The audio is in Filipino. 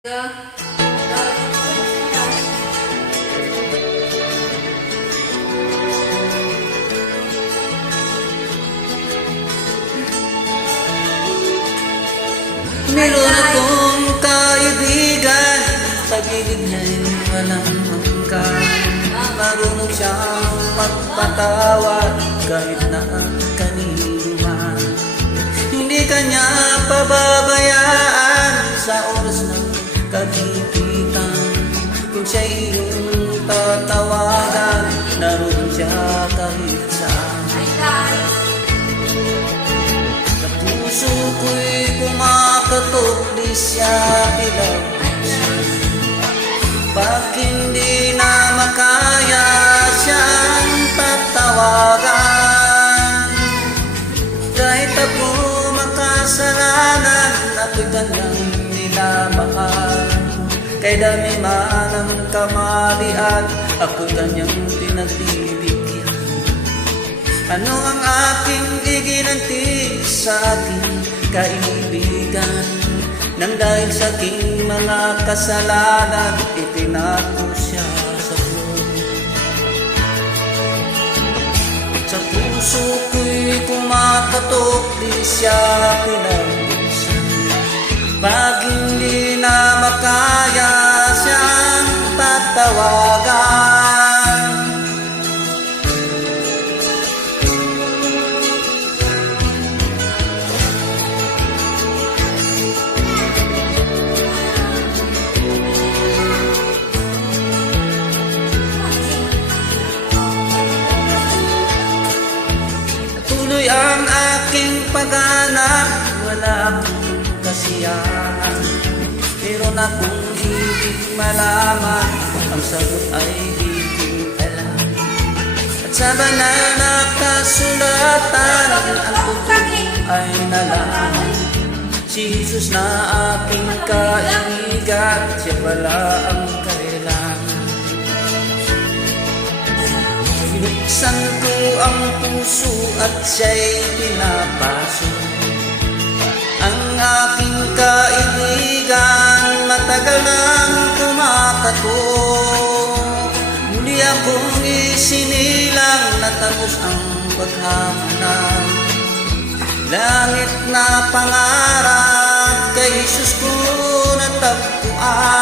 Meron akong kaibigan, pag-ibig na'y walang hanggan. Marunong siyang magpatawad kahit na kanino man. Hindi kanya pababayaan sa oras ng kagipitan. Kung siya iyong tatawagan, naroon siya kahit saan. Sa puso ko'y kumakatok, di siya ilaw. Pag hindi na makaya siyang tatawagan, kahit ako makasalanan, ako'y kanyang nilamahal. Kay dami man ang kamalian, ako'y kanyang pinagbibigyan. Ano ang aking iginanti sa aking kaibigan? Nang dahil sa aking mga kasalanan, itinako siya sa buwan. Sa puso ko'y kumakatok, di siya pinag-isan. Pag hindi na makaya siyang tatawagan, tuloy ang aking paghanap, wala akong kasiyahan. Meron akong ibig malaman, ang sagot ay di ko alam. At sa banal na kasulatan, ang totoo ay nalaman. Si Jesus na aking kaibigan, siya pala ang kailangan. Binuksan ko ang puso at siya'y pinapasok. Ang aking kaibigan, matagal nang kumakatok. Muli akong isinilang, natapos ang paghahanap. Langit na pangarap, kay Jesus ko natagpuan.